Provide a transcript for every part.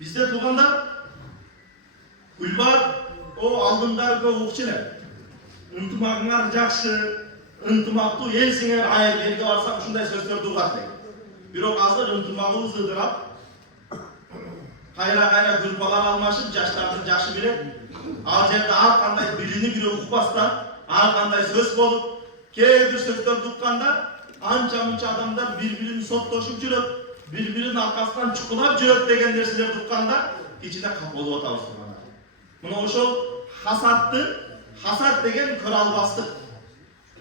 Bizde tuganda Gülbar o aldındarga uqchilar. Intımağınar jakşı, ıntımaktуу el singer ayar belge barsak ушундай сөздөрдү угат дейт. Бирок азыр ынтымагыбыз ыдырап, кайра гүлбалар алмашып, жаштардын жашы билет. Ал жерде ар кандай биrini бири укпастан, ар кандай сөз болуп, кээ бир сөздөрдү укканда анча-мынча адамдар бири-бирин соттошуп жүрөт, бири-биринин аркасынан чукулап жүрөт деген нерселерди укканда кичине кап болуп атабыз. Мына ошол hasat деген kör albastыk.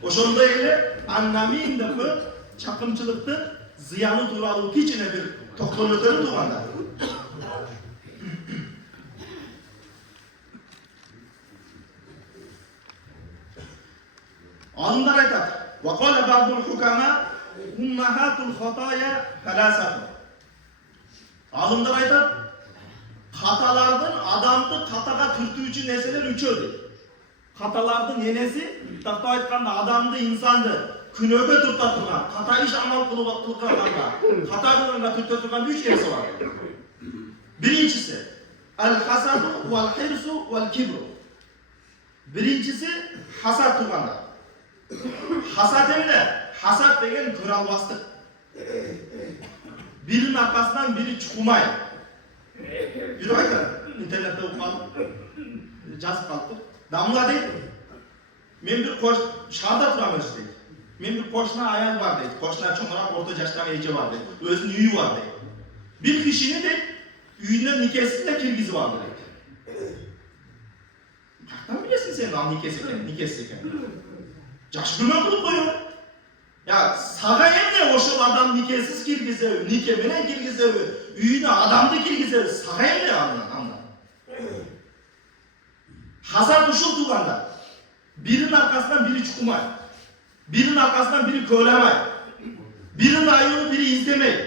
Ошондой эле аннамин деп чакымчылыктын зыяны тууралуу кичине бир токтолуп өтөлү тууганда. Алымдар айтат: "Ва кала ба'дул хукама уммахатул хатая саласату." Алымдар айтат: "Каталардын адамды катага түртүүчү нерселер үчөө" дейт. Katalardın enesi, takta aytkanda adamdı, insandı, künöge turta turgan, kata iş amal kılıp kılganda, kata kılganda turta turgan üç neresi var. Birincisi, el-hasadu vel-hirsu vel-kibru. Birincisi, hasad turganda. Hasad emne? Hasad degen kör albastık. Birinin arkasından biri çıkmay. Biri aytar, internette okualım, жазып kalktık. Damla deydi. Men bir şahada turamız deydi. Men bir koşuna ayal var deydi. Koşuna çoğurak orta yaştaki ece var deydi. Özünün üyü var deydi. Bir kişinin de üyüne nikesinde kirgizi var deydi. Kaktan bilesin sen al nikesi eken. Jaş gülmen kılıp koyuyor. Ya sağa emne oşul adam nikesiz kirgizevi, nike menen kirgizevi, üyüne adamdı kirgizevi, sağa emne anla. Hasat uşul tuğanda, birinin arkasından biri çıkmay, birinin arkasından biri köylemay, birinin ayını biri izlemey.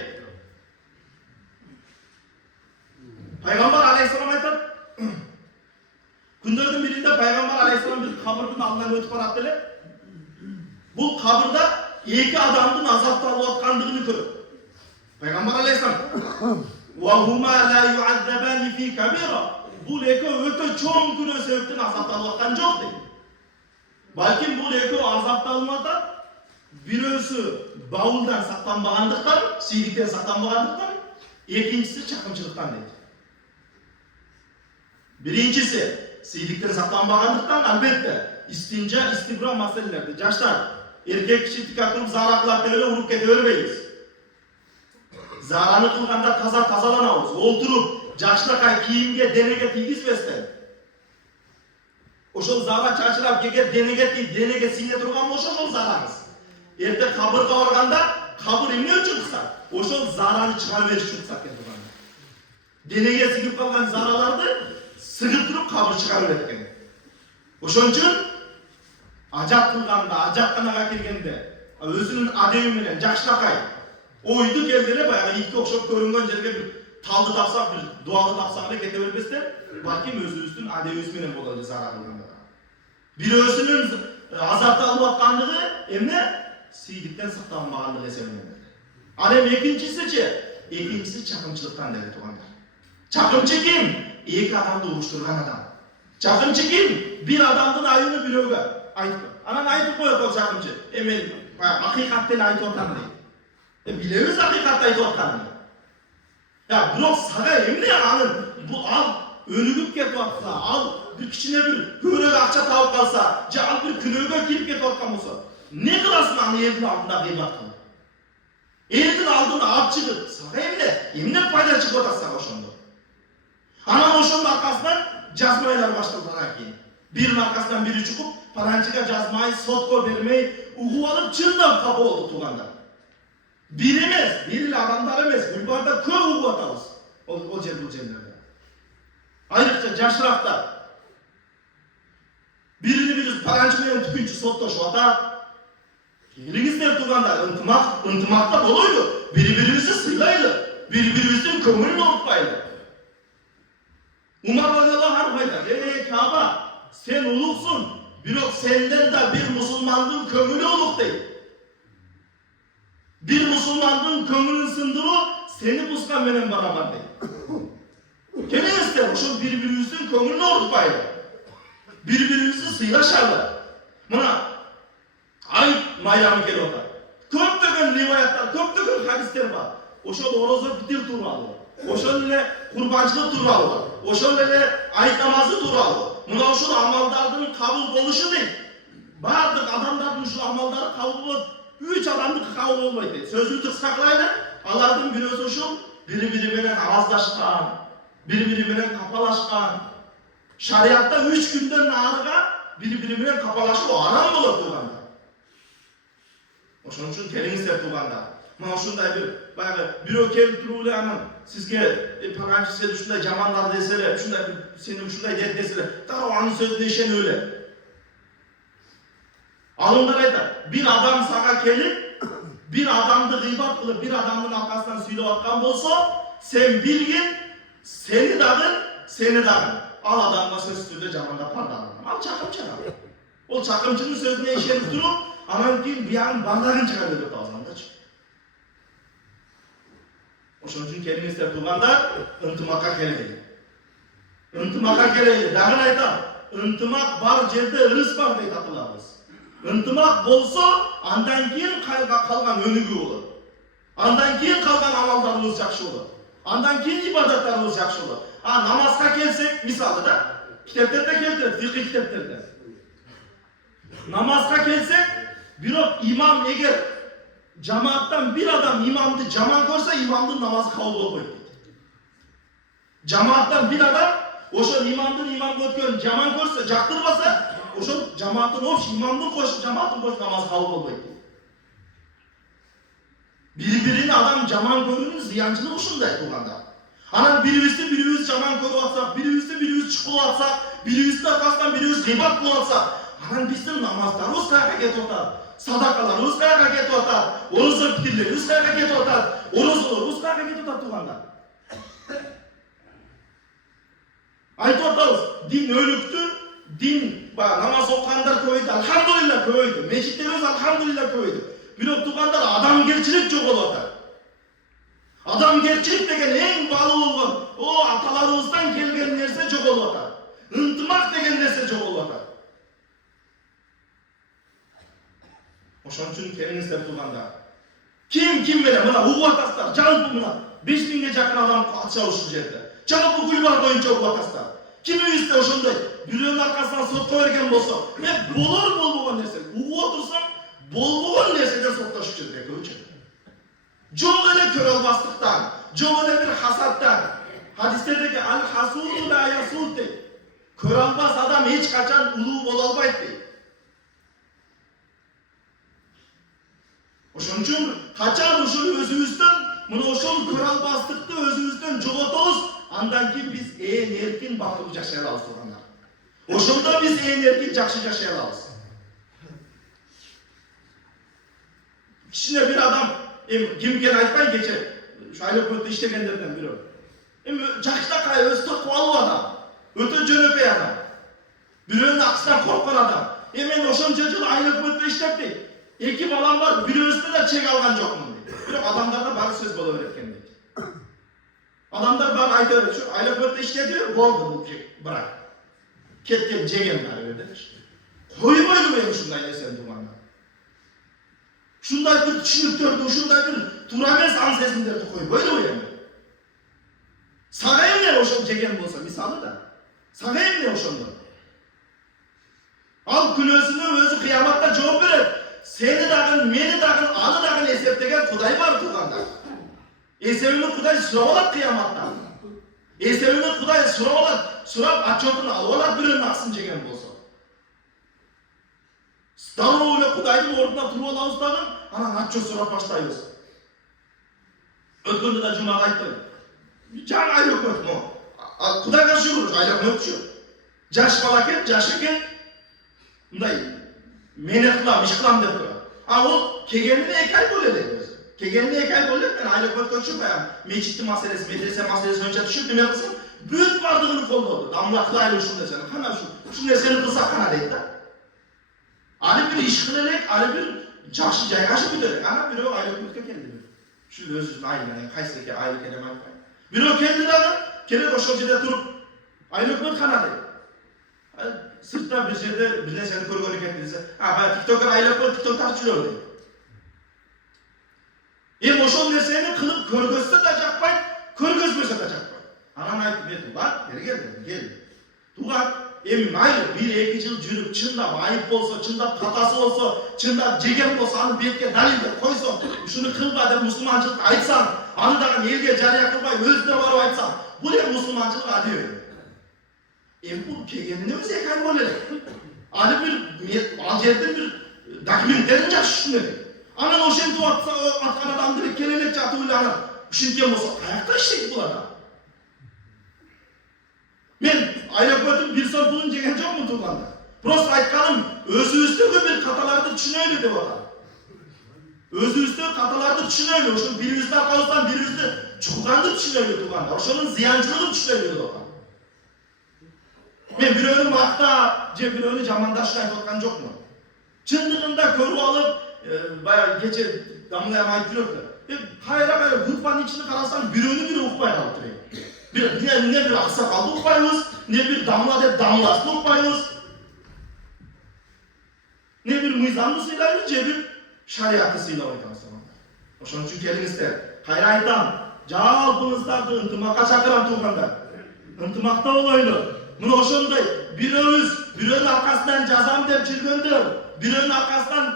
Peygamber Aleyhisselam aytar, күндөрдүн birinde Peygamber Aleyhisselam bir kabırın altından ötüp barattılar. Bu kabırda iki adamın azapta atkanlığını görüp. Peygamber Aleyhisselam, وَهُمَا لَا يُعَذَّبَانِ فِي كَبِيرًا. Bu leke öte çoğun günü sebepten azaptanlıktan çok değil. Balkim bu leke azaptanlıktan birisi bavuldan saklanmağandıktan, siylikten saklanmağandıktan, ikincisi çakımçılıktan değil. Birincisi siylikten saklanmağandıktan elbette istinca, istibra meselelerde. Yaşlar, erkek kişi tıkatılıp zaraklar öyle vurup ketebilmeyiz. Zaranı kılganda tazalanamız, olturup Jaşlakay kiyimge denege tiygizbestен. Oşol zara çarşılap keger denege sine turgan bolsa ошол zarаңыз. Эрте кабырга барганда кабыр эмне үчүн кыкса? Ошол зараны чыгара бериш үчүн кыкса экен турган. Денеге сигип калган зараларды сыгып туруп кабыр чыгара берет экен. Ошон үчүн ажат кылганда, ажатканага киргенде өзүнүн адеби менен жакшылакай ойду келделе баягы итке окшоп көрүнгөн жерге bir taldı tapsak bir dualı tapsak da kete vermezse balkim özümüzün adevimiz menen boladi zarar kılganda. Bir özünün azapta alıp atkanlığı emne siylikten saklanmağanlığı esebilendir. Alem ikincisi çakımçılıktan dedi tuğanlar. Çakımçı kim? İki adamdı uğuşturgan adam. Çakımçı kim? Bir adamdın ayını bir öge aytıp. Anan aytıp koyup o çakımçı. Emel hakikatten ayıt ortan değil. Bileviz hakikatten ayıt ortan. Ya bırak sağa emine anın bu al önügüp ketip atsa, al bir kişine bir börek akça tavıp kalsa, al bir künöge girip ketip atkan olsa, ne kılasın anı elin altında kıymat kılır? Elin altına at çıkıp, sağa emine fayda çıkıp atatsa oşonda. Anan oşonun arkasından cazmaylar başladılar ki. Birinin arkasından biri çıkıp, parançıga cazmayı, sotko vermeyi, uğu alıp çığından kapı oldu tuğanda. Bir emez, birili adamlar emez, Gülbar'da köy uğu atamız. O cemlerde. Ayrıca Jaşrak'ta birini biri parançımayan tükünçü sottoşu ata. Elinizler tuğanda, ıntımakta boluydu. Birbirimizi sıylaydı. Birbirimizin kömürünü unutmaydı. Umar radıyallahu anh aylar, ey Kaaba, sen uluksun, birok senden de bir Müslümanlığın kömürü uluk değil. Bir Müslümanlığın kömürünü sındırı seni buskan menen beraber değil. ошол бири-бирибиздин көңүлүн оорутпайлы. Бири-бирибизди сыйлашалы. Мына айт майрамы келип атат. Көптөгөн риваяттар, көптөгөн хадистер бар. Ошол орозо битир тууралуу, ошол эле курбанчылык тууралуу, ошол эле айт намазы тууралуу. Мына ушул амалдардын кабыл болушу дейт. Бардык адамдардын ушул амалдары кабыл болот. 3 адамдыкы кабыл болбойт дейт. Сөзүбүздү кыска кылайлы. Алардын бирөөсү ушул бири-бири менен аваздашкан, бири-бири менен капалашкан. Шариатта 3 күндөн нарыга бири-бири менен капалашуу арам болот туугандар. Ошон үчүн келиңиздер туугандар. Мына ушундай бир баягы бирөө келип туруп эле анан сизге паланчы сен ушундай жамандар десе эле, ушундай сени ушундай деп десе эле, дароо анын сөзүнө ишенип эле. Алымдар айтат, бир адам сага келип, бир адамды гыйбат кылып, бир адамдын аркасынан сүйлөп аткан болсо, сен билгин, сени дагы. Ал адамга сөз түрдө жамандап бардаган. Ал чакымчы адам. Ол чакымчынын сөзүнө ишенип туруп, анан кийин биягын бардагын чыга берип атабыз андачы. Ошон үчүн келиңиздер туугандар, ынтымакка келели. Ынтымакка келели. Дагы айтам, ынтымак бар жерде ырыс бар дейт аталарыбыз. Ынтымак болсо, андан кийин калган өнүгүү болот. Андан кийин калган амалдарыбыз жакшы болот. Андан кийин ибадаттарыбыз жакшы болот. Намазга келсек, мисалы да, китептерде келтирет, фикый китептерде. Намазга келсек, бирок имам эгер жамааттан бир адам имамды жаман көрсө, имамдын намазы кабыл болбойт дейт. Жамааттан бир адам ошол имамдын имамга өткөнүн жаман көрсө, жактырбаса, ошол жамааттын общий имамдын кош жамааттын кош намазы кабыл болбойт дейт. Бири-бирини адам жаман көрүүнүн зыянчылыгы ушундай туугандар. Анан бирибиз жаман көрүп атсак, бирибиз чукулуп атсак, бирибиздин аркасынан бирибиз гыйбат кылып атсак, анан биздин намаздарыбыз каяка кетип атат, садакаларыбыз каяка кетип атат, орозо битирлерибиз каяка кетип атат, орозолорубуз каяка кетип атат туугандар. Айтып атабыз, дин өлүктү, дин намаз окугандар көбөйдү, алхамдулилла көбөйдү, мечиттерибиз алхамдулилла көбөйдү. Бирок туугандар адамгерчилик жоголуп атат. Адамгерчилик деген эң баалуу болгон, аталарыбыздан келген нерсе жоголуп атат. Ынтымак деген нерсе жоголуп атат. Ошон үчүн келиңиздер туугандар. Ким менен мына угуп атасыздар, жалпы мына 5000ге жакын адам катышат ушул жерде. Жалпы кульбар боюнча угуп атасыздар. Кимибизде ошондой бирөөнүн аркасынан сотко берген болсо, мен болбогон нерсе, угуп отурсам, болбогон нерседен соттошуп жүрөт экөөчү. Жок эле көрө албастыктан, жок эле бир хасаттан. Хадистердеги аль-хасуду ла ясуд дейт. Көрө албас адам эч качан улуу боло албайт дейт. Ошон үчүн качан ушул өзүбүздүн мына ошол көрө албастыкты өзүбүздөн жоготобуз, андан кийин биз эркин бактылуу жашай алабыз туугандар. Ошондо биз эркин жакшы жашай алабыз. Кичине бир адам ким экенин айтпай кече ушу аэропортто иштегендерден бирөө. Жакшынакай өзү такыбалуу адам, өтө жөнөкөй адам. Бирөөнүн акысынан корккон адам. Мен ошончо жыл аэропортто иштеп дейт. 2 балам бар, бирөөсүнө да чек алган жокмун дейт. Бирок адамдарда баары сөз боло берет экен дейт. Адамдар баары айта берет, ушу аэропортто иштеди, болду бул брак. Кеткен жеген баары бер депчи. Койбойлу мен ушундай нерсени туугандар. Ушундай бир түшүнүктөрдү, ушундай бир туура эмес ан сезимдерди койбойлу эми. Сага эмне ошол жеген болсо, мисалы да. Сага эмне ошондо? Ал күнөөсүнө өзү кыяматта жооп берет. Сени дагы, мени дагы, аны дагы эсептеген Кудай бар туугандар. Эсебini Кудай сурап алат кыяматта. Эсебini Кудай сурап алат, сурап отчетун алып алат бирөөнүн аксын жеген болсо. Дароо эле Кудайдын ордуна туруп алабыз дагы, анан отчет сурап баштайбыз. Өткөндө да жумага айттым. Жаңа аэропорт мо. Кудайга шүгүр, аэропортчу. Жаш бала экен, жаш экен. Мындай менен кылам, иш кылам деп турат. Ол келгенине 2 ай болду эле өзү. Келгенине 2 ай болду, мен аэропортко чыгып, мечиттин маселеси, медресе маселеси боюнча түшүп, неме кылсам, бүт бардыгын колдоду. Амла кылайлы ушул нерсени, кана ушул нерсени кылсак кана дейт да. Али бир иш кыла элек, али бир жакшы жайгашып бүтөлөк. Ана бирөө аэропортко келди. Ушул өзүнүн айылы, кайсы айыл экенин айтпайм. Бирөө келди дагы, келет ошол жерде туруп, Aylökmet kanadı. Sırtta bir şeyde bir seni körgörük ettiyse, ben TikTok'er aylökmet TikTok tartışıyor deyip. Oşol nerseni kılıp körgözse de jakpay, körgözmese de jakpay. Anan aytıp ettim, bak, gel. Tuğan, maylı, bir iki yıl жүрüp, çındap ayıp bolsa, çındap hatası olsa, çındap jegen bolsa, anı betke dalilde koysan, şunu kılma dep Müslümançılık aytsan, anı dağın elge jarıya kılmay, özüne barıp aytsan, bu ne Müslümançılık adı öyle. Bu kegenine özü ekayın bolele. Anı bir, alcerden bir dokumentlerin jakşışın Anan o şenti atkan adam direkt kelenek çatı uylanan, şintiyen bolsa, ayakta işleyip bu adam. Men aylökmetin bir son pulun jegen jok mu Tuğanda? Prost aytkaным, özübüzdögü bir katalardı düşünöylü dep adam. Özübüzdögü katalardı düşünöylü, oşun biribizde arkalıstan biribizde çukurgandı düşünöylü Tuğanda. Oşonun ziyancılığı düşünöylü dep adam. Men biröөнү makta, je biröөнү jamandaşın aytып atkan jok mu? Çındığında körüp alıp, bayağı geçe damlayam aytып жүрөtler. Kayra gruppanın içini karasan biröөнү biri ukpay kalıptır. Ne bir aksakallı ukpayız, ne bir damla dep damlasını ukpayız. Ne bir mizanlı sıylayız, ne bir şariatı sıylayız. Oşun üçün kelingizler. Kayra aytam, jalpыңыздарды ынтымакка чакырам Tuğanda. Ынтымакта болойлу. Мына ошондой бирөөнүн аркасынан жазам деп жүргөндөр, бирөөнүн аркасынан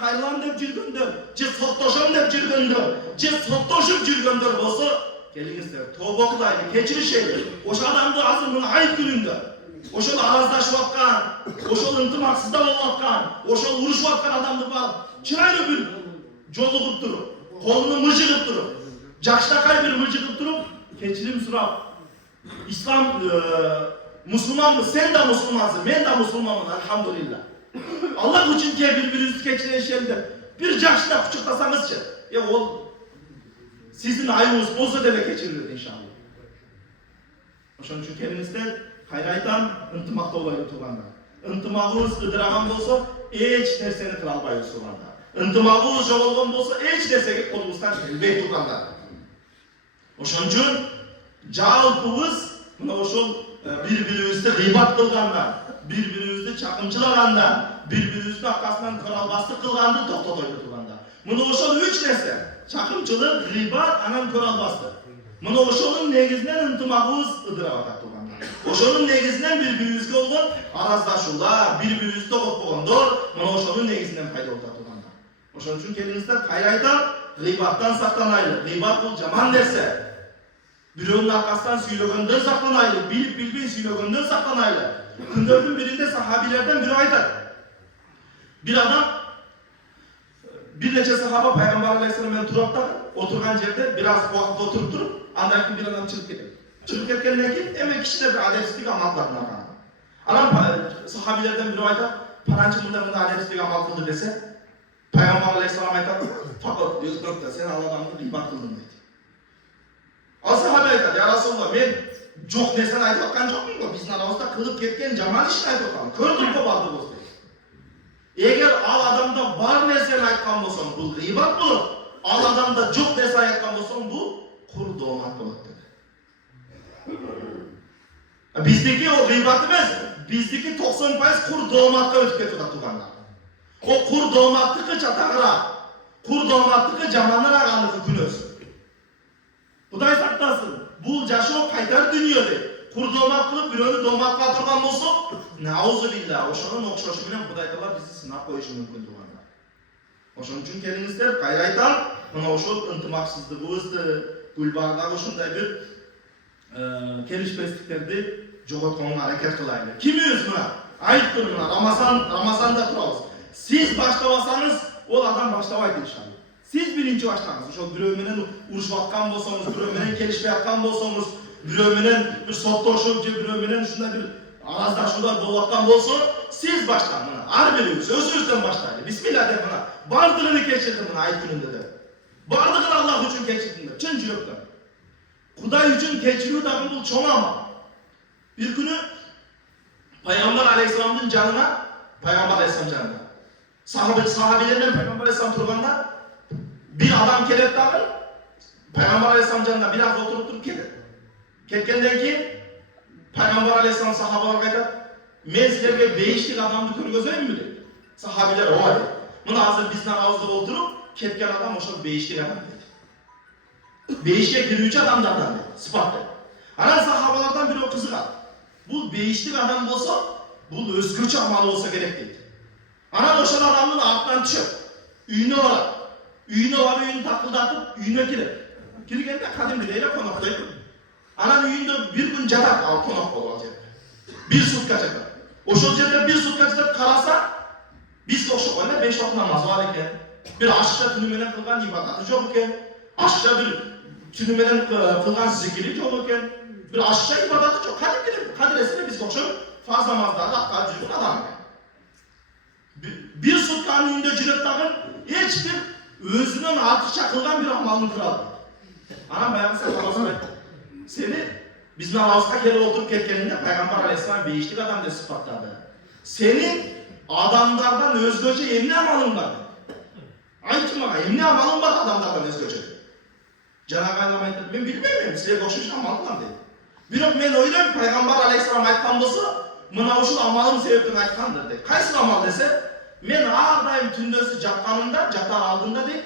кайрылам деп жүргөндөр, же соттошом деп жүргөндөр, же соттошуп жүргөндөр болсо, келиңиздер, тобо кылайлы, кечиришели. Ошо адамды азыр мына айт күнүндө, ошол араздашып аткан, ошол ынтымаксызда болуп аткан, ошол урушуп аткан адамды барып, чырайлуу бир жолугуп туруп, колуну мыжыгып туруп, жакшынакай бир мыжыгып туруп, кечирим сурап, İslam Müslüman mı? Sen de Müslümansın, ben de Müslümanım elhamdülillah. Allah için ki birbirinizi keçireşelde bir jakşına kucaktasanızca, ol sizin ayınız olsa dele keçirilir inşallah. Oşun için kendinizden hayraytan ıntımakta olaylı Tuğanda. Intımağınız ıdıragan bolsa, hiç nerseni kıla albayız Tuğanda. Intımağınız joğolgan bolsa, hiç nersege kolumuzdan elbey Tuğanda. Oşun için jalpыбыз мына ошол бири-бирибизди гыйбат кылганда, бири-бирибизди чакымчылаганда, бири-бирибиздин аркасынан көрө албастык кылганды токтотойлу Tuğanda. Мына ошол үч нерсе: чакымчылык, гыйбат, анан көрө албастык. Мына ошонун негизинен ынтымагыбыз ыдырап атат Tuğanda. Ошонун негизинен бири-бирибизге болгон араздашуулар, бири-бирибизди токотпогондор, мына ошонун негизинен пайда болуп атат Tuğanda. Ошон үчүн келиңиздер, кайра айтам, гыйбаттан сактанайлы. Гыйбат бул жаман нерсе. Biröөнүн аркасынан сүйлөгөндөн сактанайлы, билип билбей сүйлөгөндөн сактанайлы. Күндөрдүн биринде сахабилерден бири айтат. Bir adam, bir neçe sahaba Peygamber Aleyhisselam menен туруп атат, отурган жерде biraz убакыт отуруп туруп, андан кийин bir adam чыгып кетет. Чыгып кеткенден кийин эми кичине bir адепсиздик амал кылат анан. Анан сахабилерден бири айтат, паланчы мындай адепсиздик амал кылды десе, Peygamber Aleyhisselam айтат, fakat өзгөртө сен ал адамды гыйбат кылдың дейт. Ал сахаби айтат, ya Rasulullah, men жок нерсени айтып аткан жокмун го, биздин арабызда кылып кеткен жаман ишин айтып аткам. Көрдүк го бардыгыбыз дейт. Эгер ал адамда бар нерсени айткан болсоң, бул гыйбат болот. Ал адамда жок нерсе айткан болсоң, бул кур доомат болот dedi. Биздики о гыйбат эмес, биздики 90% кур дооматка өтүп кетип атат Tuğanda. O кур дооматтыкы чатагыраак, кур дооматтыкы жаманыраак аныкы күнөөсү. Kuday saklasın. Bu жашоо кайтар дүнүйө дейт. Кур доомат кылып, бирөөнү дооматка турган болсо, наузу билlah, ошонун окшошу менен Кудай Таала бизди сынап коюшу мүмкүн Tuğanda. Ошон үчүн келиңиздер, кайра айтам, мына ошол ынтымаксыздыгыбызды, гүлбагдагы ушундай бир келишпестиктерди жоготконго аракет кылайлы. Кимибиз мына? Айттым мына Рамазанда турабыз. Siz баштабасаңыз, ол адам баштабайт иншалла. Siz birinci baştаңыз. Ошол бирөө менен урушуп аткан болсоңуз, бирөө менен келишпей аткан болсоңуз, бирөө менен бир соттошуп, же бирөө менен ушундай бир араздашуулар болуп аткан болсо, siz баштаң мына. Ар бирибиз өзүбүздөн баштайлы. Бисмилла деп мына. Бардыгын кечирдим мына айт күнүндө деп. Бардыгын Аллах үчүн кечирдим деп, чын жүрөктөн. Кудай үчүн кечирүү дагы бул чоң амал. Бир күнү Пайгамбар Алейхисаламдын жанына, Пайгамбар Алейхисалам жанына sahabiler менен Пайгамбар Алейхисалам турганда bir adam kelip dağın, Peygamber Aleyhisselam canına biraz oturup durup gelir. Ketkenden ki, Peygamber Aleyhisselam sahabalarga aytadi, men sizlarga beyişlik adamni ko'rgazaymi dedi. Sahabiler o dedi. Buni hozir bizdan avzda o'tirib ketgan adam o'sha beyişlik adam dedi. Beyişke giruvchi adamlardan dedi, sifatda. Ana sahabalardan biri o qiziqadi. Bu beyişlik adam bo'lsa, bu o'zgacha amal bo'lsa kerak dedi. Ana o'sha adamning ortidan tushib, uyini oladi. Uyini olib, uyini taqildatib, uyine kirib. Kirganda qadimgidek qo'noqdaydi. Ana uyinde bir gün jatat al konak bo'ladi. Bir sutka jatat. O'sha yerda bir sutka jatat qarasa, biz o'sha 5 vaqt namoz bor ekan. Bir ashqa tuni bilan qilgan ibodati yo'q ekan. Ashqa bir tuni bilan qilgan zikri yo'q ekan. Bir ashqa ibodati yo'q. Qadresini biz o'sha farz namozlarda aqal yurgan adam ekan. Bir sutkanın uyunda jurib tag'in hech bir o'zining ortiqcha qilgan bir amalni qiladi. Ana bayan sen seni biz namazga kelip oturup ketkeninde Peygamber Aleyhisselam beyişlik adam diye sıfatladı. Senin adamlardan özgöce emni amalın var. Aytın bana emni amalın var adamlardan özgöce. Cenab-ı Hak aytdı, ben bilmeyeyim size koşmuş amalım dedi. Birok men oylayım Peygamber Aleyhisselam aytkan bolsa, mına oşul amalım sebepten aytkandır dedi. Kaysı amal dese, men har daim tündösü jatkanımda, jatar aldığında deyip,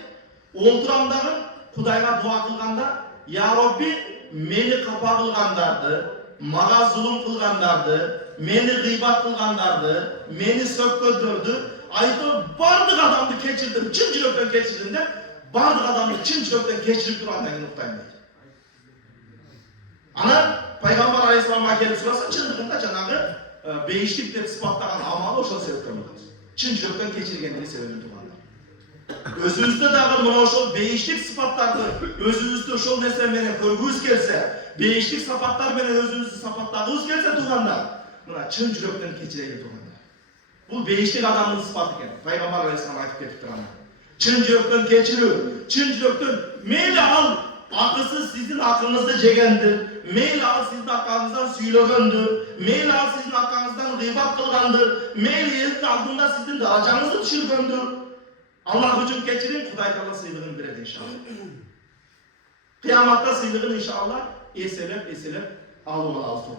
olturamdagı Kudayga dua kılganda, Ya Rabbi meni kapa kılgandardı, maga zulüm kılgandardı, meni gıybat kılgandardı, meni sökköldürdü. Aytı bardık adamdı keçirdim, çın çilökten keçirdim de, bardık adamdı çın çilökten keçirip durandan nuktayım dedi. Ana Peygamber Aleyhisselam'a gelip sorarsa çınlıkında Cenab-ı beyişlik de sıfatlanan amalı oşal sebepten olur. Çın çilökten keçirgenliğini sebebini tutanlar. Özünüzde dağı buna oşol beyişlik sıfatlardı, özünüzde oşol neslemene körgüz gelse, beyişlik sıfatlar bana özünüzde sıfatlarınız gelse tuğanlar, buna çın çilökten keçiregen tuğanlar. Bu beyişlik adamın sıfatı eken, Peygamber Aleyhisselam aytıp ketiptir ama. Çın çilökten keçiriyor, çın çilökten meyli al, akılsız sizin aklınızda jegendir, meyli al sizin aklınızdan süylögöndür, meyli al sizin aklınızdan gıybat kılgandır, meyli elin altında sizin daracanızı düşürgöndür. Allah hücum geçirin, Kuday Teala sıylığını verir inşallah. Kıyamatta sıylığını inşallah eselep almalı altı